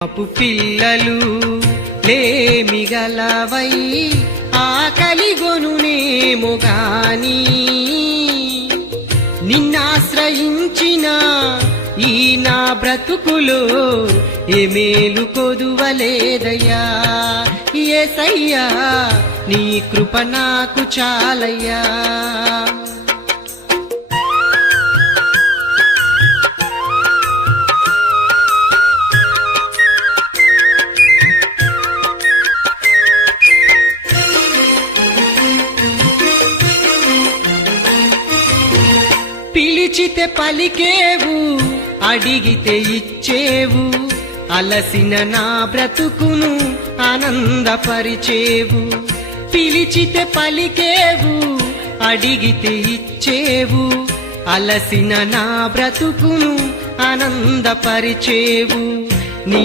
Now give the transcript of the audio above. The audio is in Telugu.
అపు పిల్లలు లేమిగలవై ఆకలిగొనునేమో గాని నిన్నాశ్రయించిన ఈ నా బ్రతుకులో ఏ మేలు కొదువలేదయ్యా. యేసయ్యా నీ కృప నాకు చాలయ్యా. పిలిచితే పలికేవు, అడిగితే ఇచ్చేవు, అలసిన నా బ్రతుకును ఆనందపరిచేవు. పిలిచితే పలికేవు, అడిగితే ఇచ్చేవు, అలసిన నా బ్రతుకును ఆనందపరిచేవు. నీ